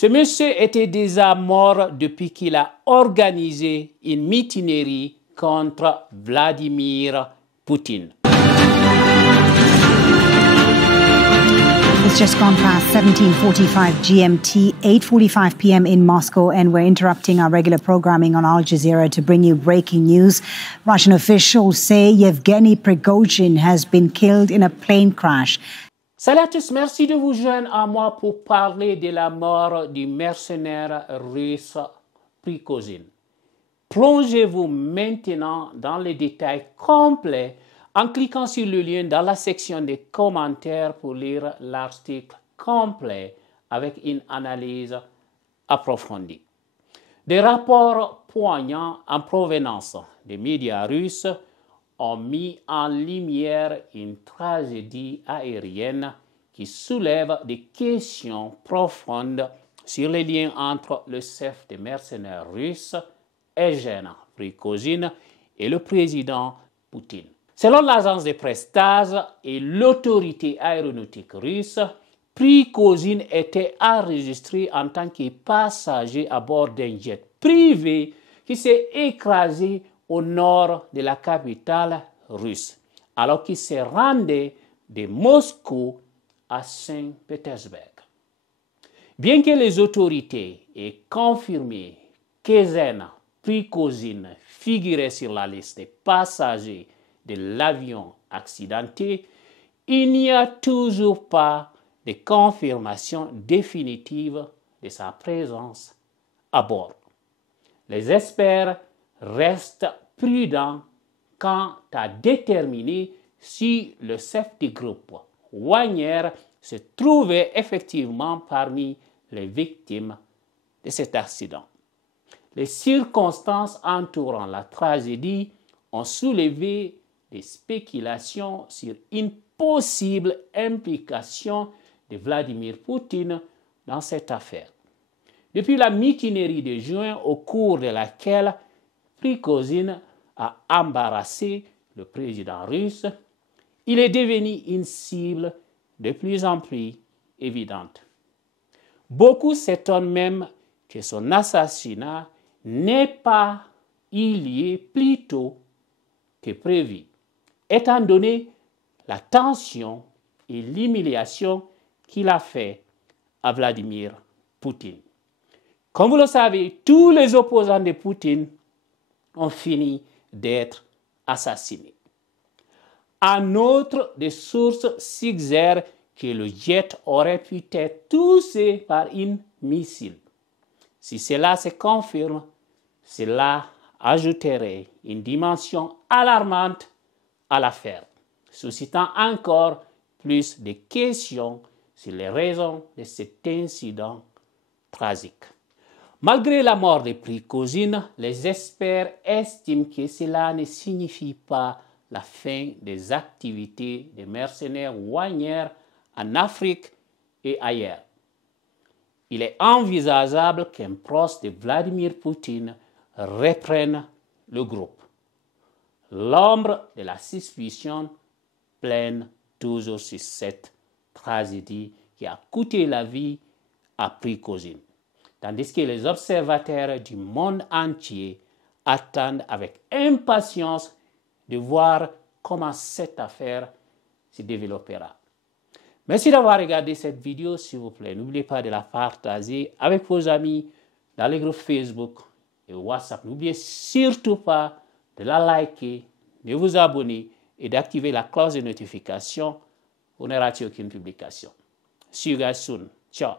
Ce monsieur était déjà mort depuis qu'il a organisé une mutinerie contre Vladimir Poutine. It's just gone past 17:45 GMT, 8:45 p.m. in Moscow, and we're interrupting our regular programming on Al Jazeera to bring you breaking news. Russian officials say Yevgeny Prigozhin has been killed in a plane crash. Salut à tous, merci de vous joindre à moi pour parler de la mort du mercenaire russe Prigozhin. Plongez-vous maintenant dans les détails complets en cliquant sur le lien dans la section des commentaires pour lire l'article complet avec une analyse approfondie. Des rapports poignants en provenance des médias russes ont mis en lumière une tragédie aérienne qui soulève des questions profondes sur les liens entre le chef des mercenaires russes, Evgeny Prigozhin, et le président Poutine. Selon l'agence de presse TASS et l'autorité aéronautique russe, Prigozhin était enregistré en tant que passager à bord d'un jet privé qui s'est écrasé au nord de la capitale russe, alors qu'il se rendait de Moscou à Saint-Pétersbourg. Bien que les autorités aient confirmé qu'Evgeny Prigozhin figurait sur la liste des passagers de l'avion accidenté, il n'y a toujours pas de confirmation définitive de sa présence à bord. Les experts restent prudents quant à déterminer si le chef du groupe Wagner se trouvait effectivement parmi les victimes de cet accident. Les circonstances entourant la tragédie ont soulevé des spéculations sur une possible implication de Vladimir Poutine dans cette affaire. Depuis la mutinerie de juin, au cours de laquelle Prigozhin a embarrassé le président russe, il est devenu une cible de plus en plus évidente. Beaucoup s'étonnent même que son assassinat n'ait pas eu lieu plus tôt que prévu, étant donné la tension et l'humiliation qu'il a fait à Vladimir Poutine. Comme vous le savez, tous les opposants de Poutine ont fini d'être assassinés. En outre, des sources suggèrent que le jet aurait pu être touché par un missile. Si cela se confirme, cela ajouterait une dimension alarmante à l'affaire, suscitant encore plus de questions sur les raisons de cet incident tragique. Malgré la mort de Prigozhin, les experts estiment que cela ne signifie pas la fin des activités des mercenaires Wagner en Afrique et ailleurs. Il est envisageable qu'un proche de Vladimir Poutine reprenne le groupe. L'ombre de la suspicion plane toujours sur cette tragédie qui a coûté la vie à Prigozhin, tandis que les observateurs du monde entier attendent avec impatience de voir comment cette affaire se développera. Merci d'avoir regardé cette vidéo, s'il vous plaît. N'oubliez pas de la partager avec vos amis dans les groupes Facebook et WhatsApp. N'oubliez surtout pas de la liker, de vous abonner et d'activer la cloche de notification pour ne rater aucune publication. See you guys soon. Ciao.